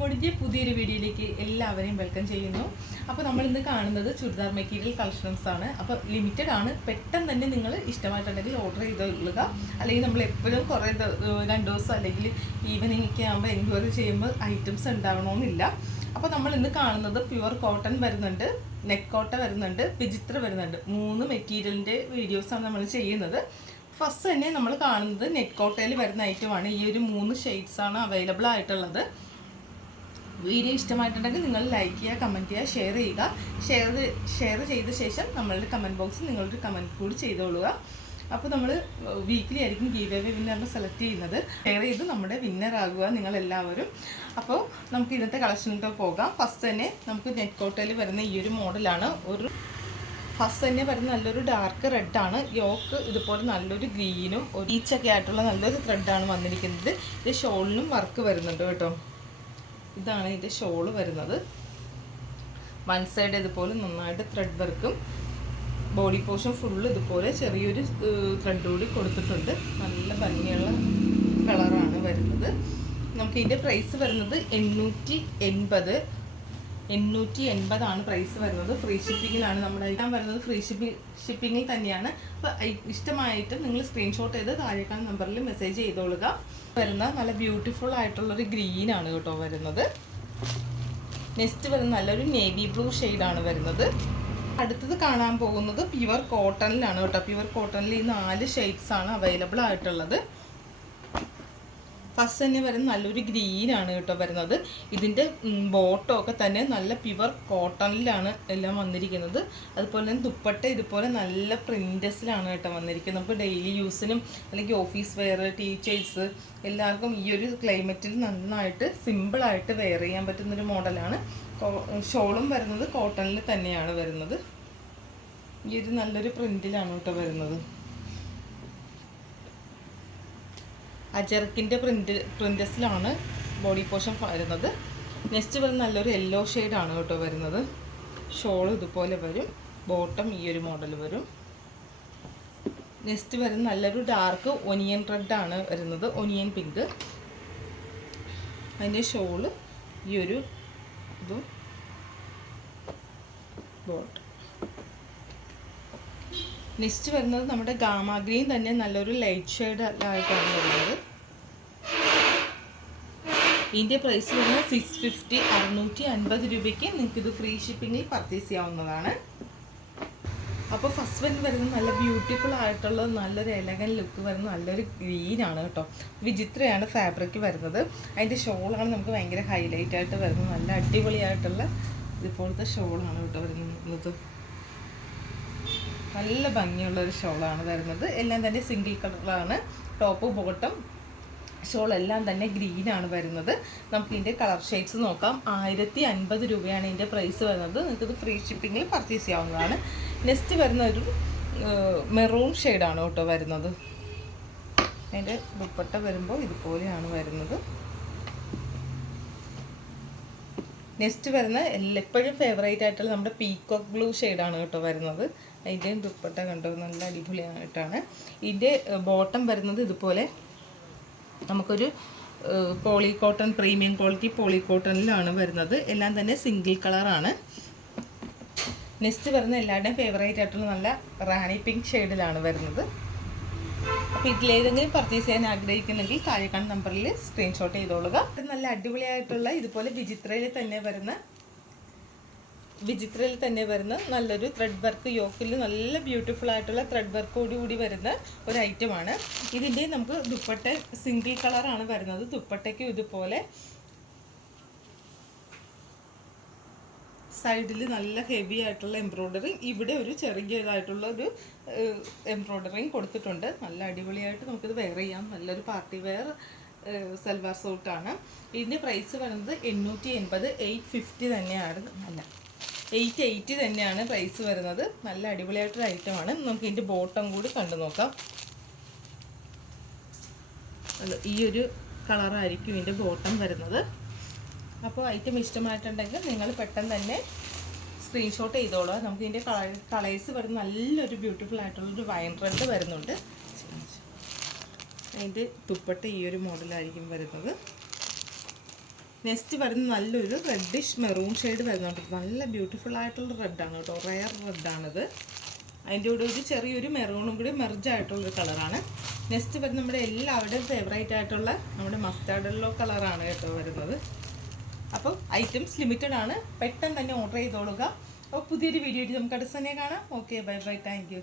ബോഡിന്റെ പുതിയൊരു വീഡിയോയിലേക്ക് എല്ലാവരെയും വെൽക്കം ചെയ്യുന്നു. അപ്പോൾ നമ്മൾ ഇന്ന് കാണുന്നത് ചുരിദാർ മെറ്റീരിയൽ കളക്ഷൻസ് ആണ്. അപ്പോൾ ലിമിറ്റഡ് ആണ്. പെട്ടെന്ന് തന്നെ നിങ്ങൾ ഇഷ്ടമായിട്ടുണ്ടെങ്കിൽ ഓർഡർ ചെയ്തുകൊള്ളുക. അല്ലെങ്കിൽ നമ്മൾ എപ്പോഴും കുറേ രണ്ട് ദിവസം അല്ലെങ്കിൽ ഈവനിങ് ഒക്കെ ആകുമ്പോൾ എൻക്വയറി ചെയ്യുമ്പോൾ ഐറ്റംസ് ഉണ്ടാവണമെന്നില്ല അപ്പോൾ നമ്മൾ ഇന്ന് കാണുന്നത് പ്യുവർ കോട്ടൺ വരുന്നുണ്ട്. നെക്ക് കോട്ട വരുന്നുണ്ട്. വിചിത്ര വരുന്നുണ്ട്. മൂന്ന് മെറ്റീരിയലിന്റെ വീഡിയോസാണ് നമ്മൾ ചെയ്യുന്നത്. ഫസ്റ്റ് തന്നെ നമ്മൾ കാണുന്നത് നെറ്റ് കോട്ടയിൽ വരുന്ന ഐറ്റമാണ് ഈ ഒരു മൂന്ന് ഷെയ്ഡ്സാണ് അവൈലബിൾ ആയിട്ടുള്ളത്. വീഡിയോ ഇഷ്ടമായിട്ടുണ്ടെങ്കിൽ നിങ്ങൾ ലൈക്ക് ചെയ്യുക കമന്റ് ചെയ്യുക ഷെയർ ചെയ്യുക. ഷെയർ ഷെയർ ചെയ്ത ശേഷം നമ്മളുടെ കമന്റ് ബോക്സിൽ നിങ്ങളൊരു കമന്റ് കൂടി ചെയ്തോളുക. അപ്പോൾ നമ്മൾ വീക്കിലി ആയിരിക്കും ഗീവ് അവേ വിന്നറിനെ സെലക്ട് ചെയ്യുന്നത്. ഷെയർ ചെയ്ത് നമ്മുടെ വിന്നർ ആകുക നിങ്ങൾ എല്ലാവരും അപ്പോൾ നമുക്ക് ഇന്നത്തെ കളക്ഷനിലേക്ക് പോകാം. ഫസ്റ്റ് തന്നെ നമുക്ക് നെറ്റ് കോട്ടയിൽ വരുന്ന ഈ ഒരു മോഡലാണ് ഒരു ഫസ്റ്റ് തന്നെ വരുന്ന നല്ലൊരു ഡാർക്ക് റെഡാണ് യോക്ക് ഇതുപോലെ നല്ലൊരു ഗ്രീനും ഒരു ഈച്ചൊക്കെ ആയിട്ടുള്ള നല്ലൊരു ത്രെഡാണ് വന്നിരിക്കുന്നത്. ഇത് ഷോളിനും വർക്ക് വരുന്നുണ്ട് കേട്ടോ. ഇതാണ് ഇതിന്റെ ഷോൾ വരുന്നത്. വൺ സൈഡ് ഇതുപോലെ നന്നായിട്ട് ത്രെഡ് വർക്കും ബോഡി പോർഷൻ ഫുള്ള് ഇതുപോലെ ചെറിയൊരു ത്രെഡ് കൂടി കൊടുത്തിട്ടുണ്ട്. നല്ല ഭംഗിയുള്ള കളറാണ് വരുന്നത്. നമുക്ക് ഇതിന്റെ പ്രൈസ് വരുന്നത് എണ്ണൂറ്റി എൺപത് എണ്ണൂറ്റി എൺപതാണ് പ്രൈസ് വരുന്നത്. ഫ്രീ ഷിപ്പിങ്ങിലാണ് നമ്മുടെ ഐറ്റം വരുന്നത്. ഫ്രീ ഷിപ്പിംഗ് ഷിപ്പിങ്ങിൽ തന്നെയാണ്. അപ്പോൾ ഇഷ്ടമായിട്ട് നിങ്ങൾ സ്ക്രീൻഷോട്ട് ചെയ്ത് താഴേക്കാൾ നമ്പറിൽ മെസ്സേജ് ചെയ്തോളുക. വരുന്ന നല്ല ബ്യൂട്ടിഫുൾ ആയിട്ടുള്ളൊരു ഗ്രീൻ ആണ് കേട്ടോ വരുന്നത്. നെക്സ്റ്റ് വരുന്ന നല്ലൊരു നേവി ബ്ലൂ ആണ് വരുന്നത്. അടുത്തത് കാണാൻ പോകുന്നത് പ്യുവർ കോട്ടണിലാണ് കേട്ടോ. പ്യുവർ കോട്ടണിൽ ഈ നാല് ഷെയ്ഡ്സ് ആണ് അവൈലബിൾ ആയിട്ടുള്ളത്. ഫസ്റ്റ് തന്നെ വരുന്ന നല്ലൊരു ഗ്രീൻ ആണ് കേട്ടോ വരുന്നത്. ഇതിന്റെ ബോട്ടോ ഒക്കെ തന്നെ നല്ല പ്യുവർ കോട്ടണിലാണ് എല്ലാം വന്നിരിക്കുന്നത്. അതുപോലെ തന്നെ ദുപ്പട്ട ഇതുപോലെ നല്ല പ്രിന്റസിലാണ് കേട്ടോ വന്നിരിക്കുന്നത്. നമുക്ക് ഡെയിലി യൂസിനും അല്ലെങ്കിൽ ഓഫീസ് വെയർ ടീച്ചേഴ്സ് എല്ലാവർക്കും ഈ ഒരു ക്ലൈമറ്റിൽ നന്നായിട്ട് സിമ്പിളായിട്ട് വെയർ ചെയ്യാൻ പറ്റുന്നൊരു മോഡലാണ് ഷോളും വരുന്നത് കോട്ടണിൽ തന്നെയാണ് വരുന്നത്. ഈ ഒരു നല്ലൊരു പ്രിന്റിലാണ് കേട്ടോ വരുന്നത്. അജർക്കിന്റെ പ്രിന്റ് പ്രിന്റസിലാണ് ബോഡി പോർഷൻ വരുന്നത്. നെക്സ്റ്റ് വരുന്ന നല്ലൊരു യെല്ലോ ഷെയ്ഡാണ് കേട്ടോ വരുന്നത്. ഷോൾ ഇതുപോലെ വരും. ബോട്ടം ഈ ഒരു മോഡൽ വരും. നെക്സ്റ്റ് വരുന്ന നല്ലൊരു ഡാർക്ക് ഒനിയൻ റെഡ് ആണ് വരുന്നത്. ഒനിയൻ പിങ്ക് അതിന്റെ ഷോൾ ഈ ഒരു ഇതും ബോട്ടം നെക്സ്റ്റ് വരുന്നത് നമ്മുടെ ഗാമ ഗ്രീൻ തന്നെ നല്ലൊരു ലൈറ്റ് ഷെയ്ഡ് ആയിട്ടാണ് വരുന്നത്. ഇതിന്റെ പ്രൈസ് വരുന്നത് സിക്സ് ഫിഫ്റ്റി അറുന്നൂറ്റി അൻപത് രൂപയ്ക്ക് നിങ്ങൾക്കിത് ഫ്രീ ഷിപ്പിങ്ങിൽ പർച്ചേസ് ചെയ്യാവുന്നതാണ്. അപ്പോൾ ഫസ്റ്റ് വൺ വരുന്നത് നല്ല ബ്യൂട്ടിഫുൾ ആയിട്ടുള്ള നല്ലൊരു എലഗൻ ലുക്ക് വരുന്ന നല്ലൊരു ഗ്രീൻ ആണ് കേട്ടോ. വിചിത്രയാണ് ഫാബ്രിക് വരുന്നത്. അതിന്റെ ഷോളാണ് നമുക്ക് ഭയങ്കര ഹൈലൈറ്റ് ആയിട്ട് വരുന്നത്. നല്ല അടിപൊളിയായിട്ടുള്ള ഇതുപോലത്തെ ഷോളാണ് കേട്ടോ വരുന്നത്. നല്ല ഭംഗിയുള്ള ഒരു ഷോളാണ് വരുന്നത്. എല്ലാം തന്നെ സിംഗിൾ കളറാണ് ടോപ്പ് ബോട്ടം ഷോൾ എല്ലാം തന്നെ ഗ്രീനാണ് വരുന്നത്. നമുക്ക് ഇതിന്റെ കളർ ഷെയ്ഡ്സ് നോക്കാം. ആയിരത്തി അൻപത് രൂപയാണ് ഇതിന്റെ പ്രൈസ് വരുന്നത്. നിങ്ങൾക്കിത് ഫ്രീ ഷിപ്പിങ്ങിൽ പർച്ചേസ് ചെയ്യാവുന്നതാണ്. നെക്സ്റ്റ് വരുന്ന ഒരു മെറൂൺ ഷെയ്ഡാണ് കേട്ടോ വരുന്നത്. അതിന്റെ ദുപ്പട്ട വരുമ്പോൾ ഇതുപോലെയാണ് വരുന്നത്. നെക്സ്റ്റ് വരുന്ന എപ്പോഴും ഫേവറേറ്റ് ആയിട്ടുള്ള നമ്മുടെ പീക്കോക്ക് ബ്ലൂ ഷെയ്ഡാണ് കേട്ടോ വരുന്നത്. അതിന്റെയും ദുപ്പട്ട കണ്ടോ? നല്ല അടിപൊളിയായിട്ടാണ്. ഇതിന്റെ ബോട്ടം വരുന്നത് ഇതുപോലെ നമുക്കൊരു poly cotton premium quality poly കോട്ടണിലാണ് വരുന്നത്. എല്ലാം തന്നെ സിംഗിൾ കളറാണ്. നെക്സ്റ്റ് വരുന്ന എല്ലാവരുടെയും ഫേവറേറ്റ് ആയിട്ടുള്ള നല്ല റാണി പിങ്ക് ഷെയ്ഡിലാണ് വരുന്നത്. അപ്പോൾ ഇതിലേതെങ്കിലും പർച്ചേസ് ചെയ്യാൻ ആഗ്രഹിക്കുന്നെങ്കിൽ താഴെക്കാണ് നമ്പറിൽ സ്ക്രീൻഷോട്ട് ചെയ്തോളുക. നല്ല അടിപൊളിയായിട്ടുള്ള ഇതുപോലെ വിചിത്രയിൽ തന്നെ വരുന്ന വിചിത്രയിൽ തന്നെ വരുന്ന നല്ലൊരു ത്രെഡ് വർക്ക് യോക്കിൽ നല്ല ബ്യൂട്ടിഫുൾ ആയിട്ടുള്ള ത്രെഡ് വർക്കോട് കൂടി വരുന്ന ഒരു ഐറ്റമാണ് ഇതിന്റെ നമുക്ക് ദുപ്പട്ട സിംഗിൾ കളറാണ് വരുന്നത്. ദുപ്പട്ടയ്ക്കും ഇതുപോലെ സൈഡിൽ നല്ല ഹെവി ആയിട്ടുള്ള എംബ്രോയ്ഡറി ഇവിടെ ഒരു ചെറിയതായിട്ടുള്ള ഒരു എംബ്രോയ്ഡറിയും കൊടുത്തിട്ടുണ്ട്. നല്ല അടിപൊളിയായിട്ട് നമുക്കിത് വെയർ ചെയ്യാം. നല്ലൊരു പാർട്ടി വെയർ സൽവാർ സൂട്ടാണ് ഇതിന്റെ പ്രൈസ് വരുന്നത് എണ്ണൂറ്റി എൺപത് എയ്റ്റ് ഫിഫ്റ്റി തന്നെയാണ് അല്ല എയ്റ്റ് എയ്റ്റി തന്നെയാണ് പ്രൈസ് വരുന്നത്. നല്ല അടിപൊളിയായിട്ടൊരു ഐറ്റമാണ് നമുക്ക് ഇതിന്റെ ബോട്ടം കൂടി കണ്ടു നോക്കാം. ഈ ഒരു കളറായിരിക്കും ഇതിന്റെ ബോട്ടം വരുന്നത്. അപ്പോൾ ഐറ്റം ഇഷ്ടമായിട്ടുണ്ടെങ്കിൽ നിങ്ങൾ പെട്ടെന്ന് തന്നെ സ്ക്രീൻഷോട്ട് ചെയ്തോളൂ. നമുക്ക് ഇതിന്റെ കളർ കളേഴ്സ് വരുന്ന നല്ലൊരു ബ്യൂട്ടിഫുൾ ആയിട്ടുള്ളൊരു വൈൻ റെഡ് വരുന്നുണ്ട്. അതിന്റെ തുപ്പട്ട ഈ ഒരു മോഡലായിരിക്കും വരുന്നത്. നെക്സ്റ്റ് വരുന്ന നല്ലൊരു റെഡിഷ് മെറൂൺ ഷെയ്ഡ് വരുന്നുണ്ട് നല്ല ബ്യൂട്ടിഫുൾ ആയിട്ടുള്ള റെഡാണ് കേട്ടോ. റയർ റെഡാണിത് അതിന്റെ കൂടെ ഒരു ചെറിയൊരു മെറൂണും കൂടി മെർജ് ആയിട്ടുള്ളൊരു കളറാണ് നെക്സ്റ്റ് വരുന്ന നമ്മുടെ എല്ലാവരുടെയും ഫേവറേറ്റ് ആയിട്ടുള്ള നമ്മുടെ മസ്റ്റാർഡ് കളറാണ് കേട്ടോ വരുന്നത്. അപ്പോൾ ഐറ്റംസ് ലിമിറ്റഡ് ആണ്. പെട്ടെന്ന് തന്നെ ഓർഡർ ചെയ്തോളുക. അപ്പോൾ പുതിയൊരു വീഡിയോ ആയിട്ട് നമുക്ക് അടുത്ത് തന്നെ കാണാം. Okay bye bye thank